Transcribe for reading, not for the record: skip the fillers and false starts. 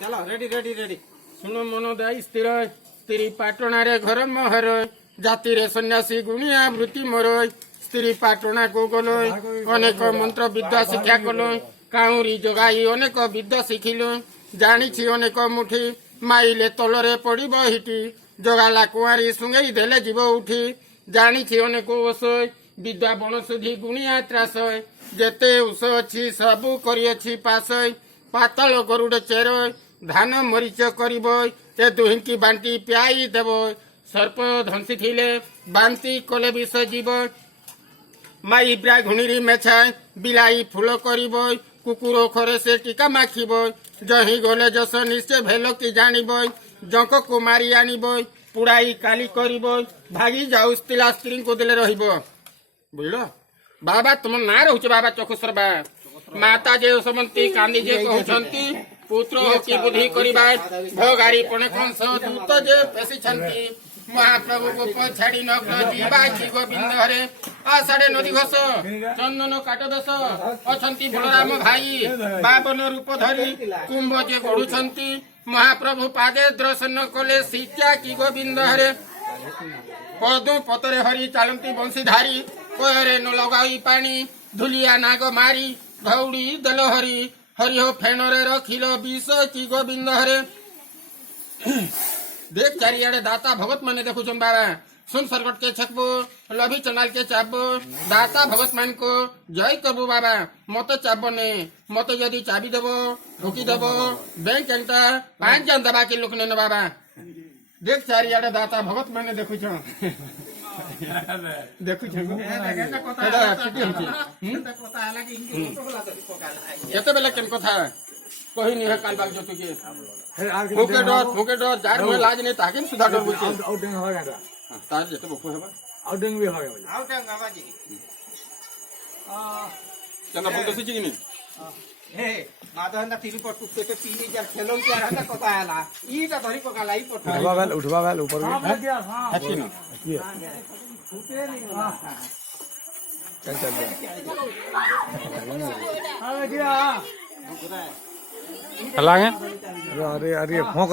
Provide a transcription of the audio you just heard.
चलो ready ready ready शुण Manoday स्थिर स्त्री पाटणार घर महर जाति रे सन्यासी गुणिया वृत्ति मोर स्त्री पाटणा को गलो अनेक मंत्र विद्या शिक्षा कलो काउरी जगाई अनेक विद्या शिखिलो जानी अनेक मुठी माइले तलरे पड़ब हिटी जगाला कुआरी सुंगई देले जीव उठी जानी अनेक ओषय विद्या बणसुधी गुणिया त्रासय जेते उष अच्छी सबू करी पासय पाताल गरुड़ चेर धान मरीच करिब ए दुहिंकी बांटी प्याई देव सर्प धंसी थिले बांती कले विष जीव माई ब्रा घुणीरी मेछाय बिलाई फूल करिब कुकुर खरे से टीका माखिब जही गले जस निश्चय भेल कि जानिब जंक को मारी आनिब पुड़ाई काली करिब भागी जाऊ स्त्रीला स्त्री को देले रहिब बुझल बाबा तुम ना रोचे बाबा चकुसर बा माता जे समंती कांदी जे कहउछंती पुत्र की बुद्धि करिबा भोगारी पणे कंस दूत जे पेसी छंती महाप्रभु को पछाड़ी नग्न जीवा जी गोविंद हरे आषाढ़े नदी घस चंदन काट दस अछंती बलराम भाई बावन रूप धरी कुंभ जे गढ़ुछंती महाप्रभु पादे दर्शन कले सीता की गोविंद हरे पदु पतरे हरि चालंती बंशीधारी कोहरे न लगाई पानी धुलिया नाग मारी धौड़ी देल हरि हरिहो फेणरे रखिल विष की गोविंद हरे देख चारियाड़े दाता भगत माने देखुछन बाबा सुन सरगट के छकबो लभी चंडाल के चाबो दाता भगत मान को जय करबो बाबा मत चाबने मत यदि चाबी देबो ढोकी देबो बैंक एंटा पांच जन दबा के लोक ने बाबा देख चारियाड़े दाता भगत माने देखुछन केते बेले केन कथा कहि नि काल बाग जतु के फुके डर जार में लाज नहीं ताके सुधा डर बुझे आउटिंग हो गया तार जते बखु हेबा आउटिंग भी हो गया आउटंग बाबाजी केना फोन दसी कि नि हे माधवना तीन पर टुकते तो 3000 खेलो के रहना कथा आला ई त धरी पकाला ई पट उठवा वाल ऊपर में हैप्पी ना फुटे नहीं चल चल आ गया चलाएंगे अरे अरे फोक